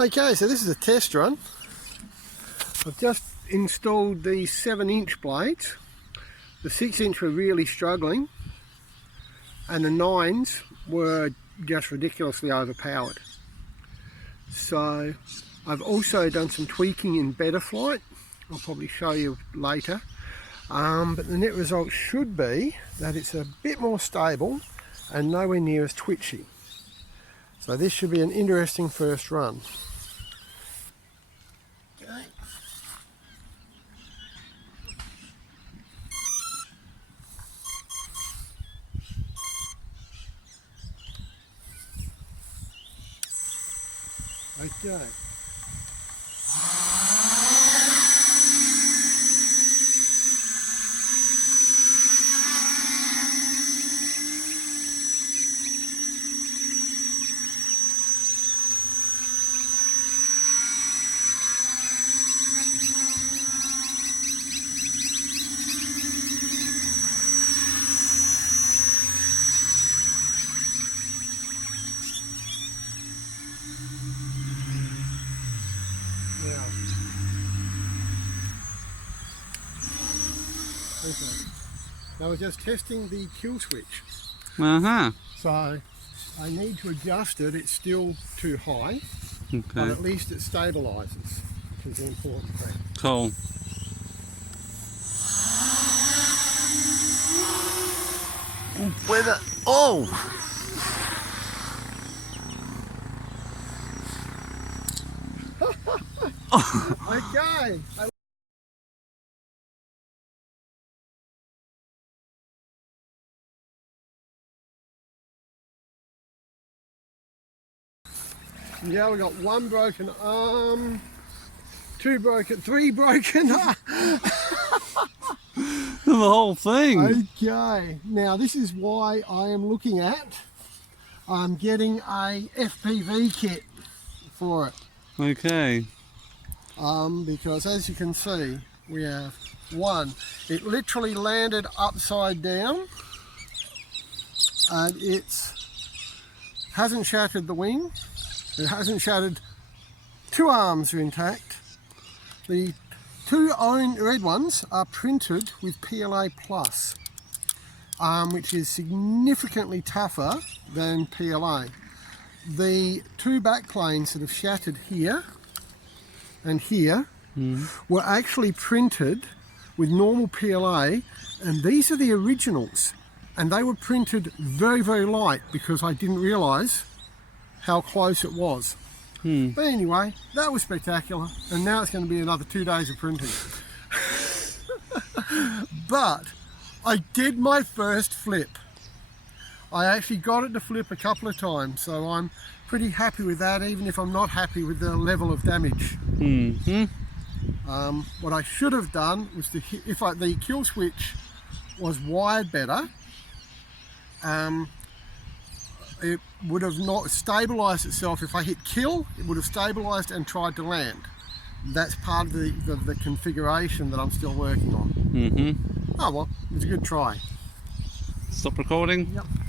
Okay, so this is a test run. I've just installed the 7-inch blades. The 6-inch were really struggling, and the 9s were just ridiculously overpowered. So I've also done some tweaking in Betaflight. I'll probably show you later. But the net result should be that it's a bit more stable and nowhere near as twitchy. So this should be an interesting first run. Okay. Okay. Okay. Now we're just testing the kill switch. So I need to adjust it. It's still too high, but at least it stabilises, which is the important thing. Cool. Where the... Oh! Okay. Yeah, we got 1 broken arm, 2 broken, 3 broken arms. The whole thing. Okay, now this is why I am looking at getting a FPV kit for it. Okay. Because as you can see, we have 1. It literally landed upside down, and it hasn't shattered the wing. It hasn't shattered. 2 arms are intact. The 2 red ones are printed with PLA Plus, which is significantly tougher than PLA. The 2 backplanes that have shattered here and here were actually printed with normal PLA, and these are the originals, and they were printed very, very light because I didn't realise how close it was. But anyway, that was spectacular, and now it's going to be another 2 days of printing. But I did my first flip. I actually got it to flip a couple of times, so I'm pretty happy with that, even if I'm not happy with the level of damage. What I should have done was to hit, if the kill switch was wired better, it would have not stabilised itself. If I hit kill, it would have stabilised and tried to land. That's part of the configuration that I'm still working on. Oh well, it was a good try. Stop recording. Yep.